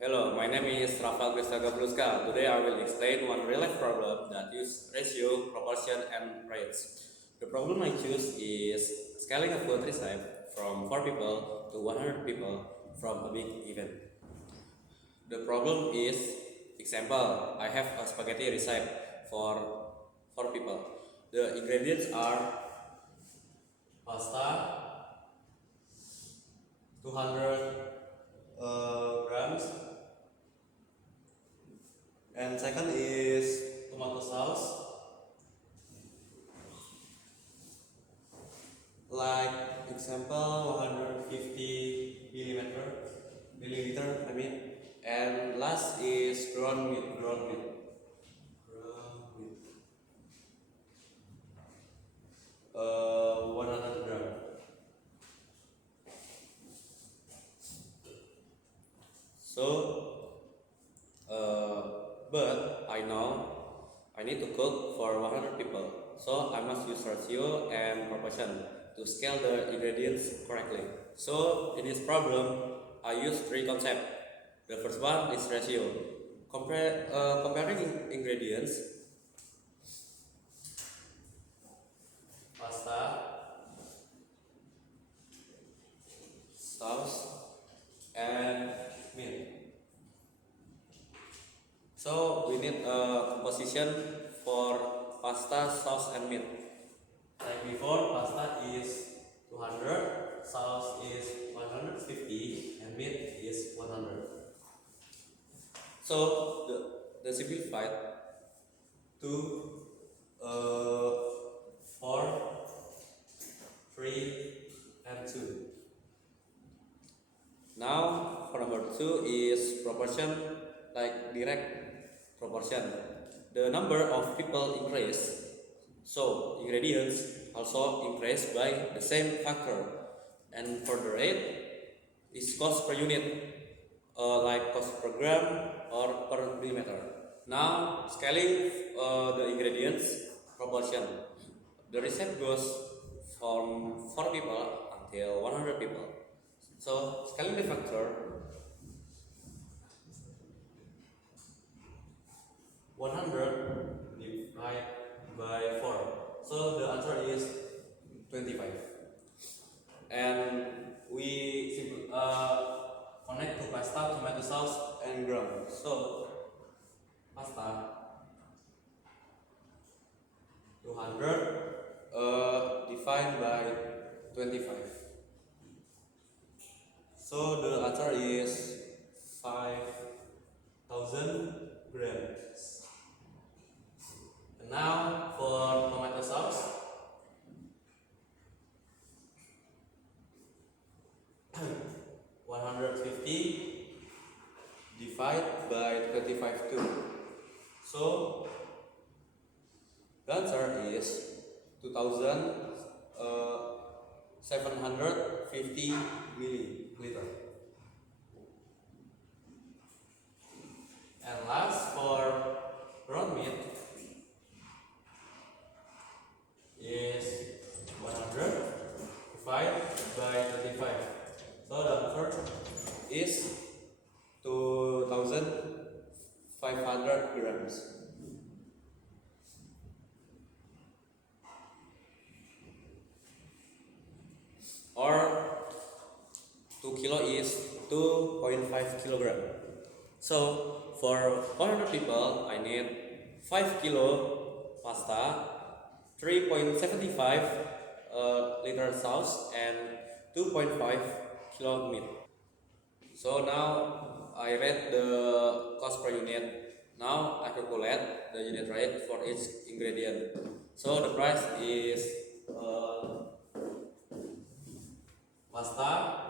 Hello, my name is Rafael Kristaga Bluska. Today I will explain one real-life problem that use ratio, proportion, and rates. The problem I choose is scaling a food recipe from 4 people to 100 people from a big event. The problem is, example, I have a spaghetti recipe for 4 people. The ingredients are pasta, 200 grams, and second is tomato sauce, like example 150 milliliter, and last is ground meat, 100 gram. So, but I know I need to cook for 100 people, so I must use ratio and proportion to scale the ingredients correctly. So in this problem, I use three concepts. The first one is ratio. Comparing ingredients: pasta, sauce, and meat. So we need a composition for pasta, sauce, and meat. Like before, pasta is 200, sauce is 150, and meat is 100. So the simplified 2, 4, 3, and 2. Now for number 2 is proportion, like direct proportion. The number of people increase, so ingredients also increase by the same factor. And for the rate is cost per unit, like cost per gram or per millimeter. Now scaling the ingredients proportion. The recipe goes from 4 people until 100 people. So scaling the factor 100 divided by 4. So the answer is 25. And we connect to pasta, tomato sauce, and ground. So pasta 200 divided by 25. So the answer is 5,000 grams. And now for tomato sauce, 150 divided by 25 too. So the answer is 2,750 milliliter. And last for ground meat is 100 divided by 25. So the answer is 2,500 grams. Or 2 kilo is 2.5 kilogram. So for 100 people, I need 5 kilo pasta, 3.75 liter sauce, and 2.5 kilo meat. So now I rate the cost per unit. Now I calculate the unit rate for each ingredient. So the price is pasta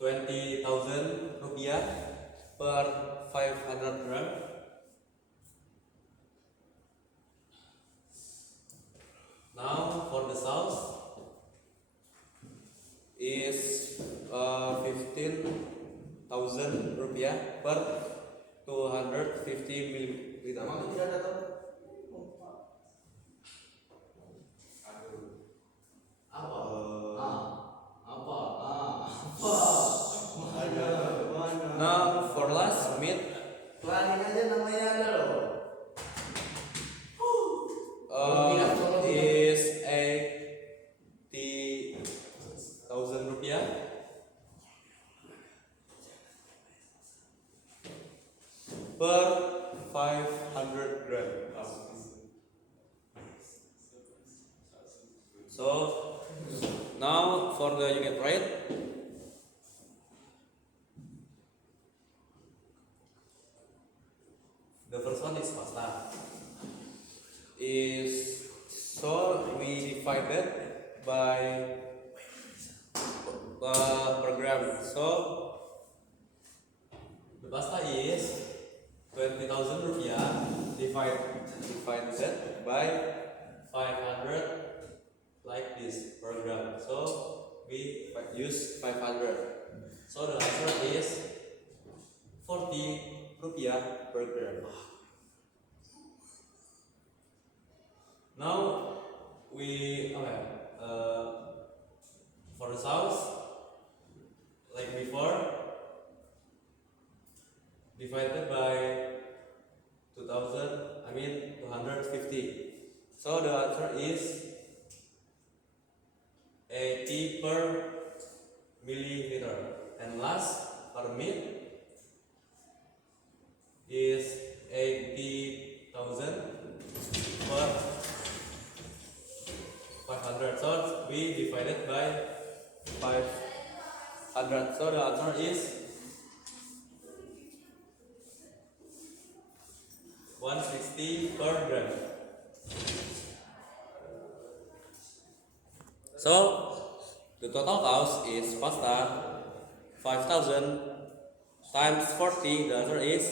20,000 rupiah per 500 gram. Now for the sauce is 15,000 rupiah per 250 milliliter. Apa? for last meat Kelarin aja namanya ada loh. is 80,000 rupiah per 500 gram. So now for the unit rate, the first one is pasta. Is so we divide that by per gram. So the pasta is 20,000 rupiah divide that by 500 like this per gram. So we use 500. So the answer is 40 rupiah per gram. Now we for the sauce like before divided by 250. So the answer is 80 per milliliter. And last per meat is 80,000 per 500. So we divided by 500. So the answer is 160 per gram. So the total cost is pasta 5,000 times 40. The answer is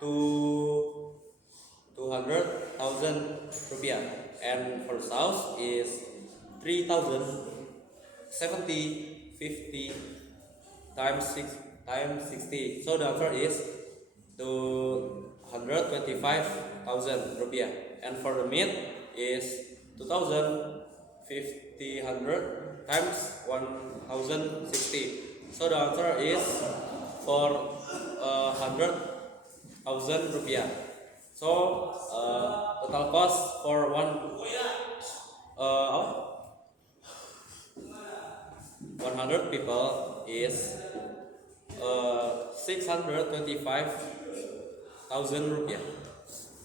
200,000 rupiah. And for sauce is 3,070 50 times 60. So the answer is 225,000 rupiah. And for the meat is 2,500 times 1,060. So the answer is for 100,000 rupiah. So total cost for 100 people is 625,000 rupiah.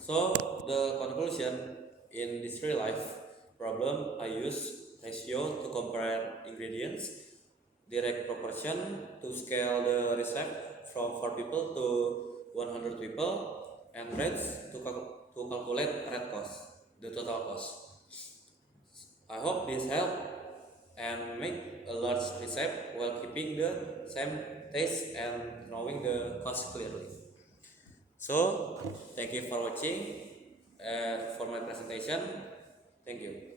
So the conclusion in this real life problem, I use ratio to compare ingredients, direct proportion to scale the recipe from 4 people to 100 people, and rates to calculate rate cost, the total cost. I hope this help and make a large recipe while keeping the same taste and knowing the cost clearly. So thank you for watching for my presentation. Thank you.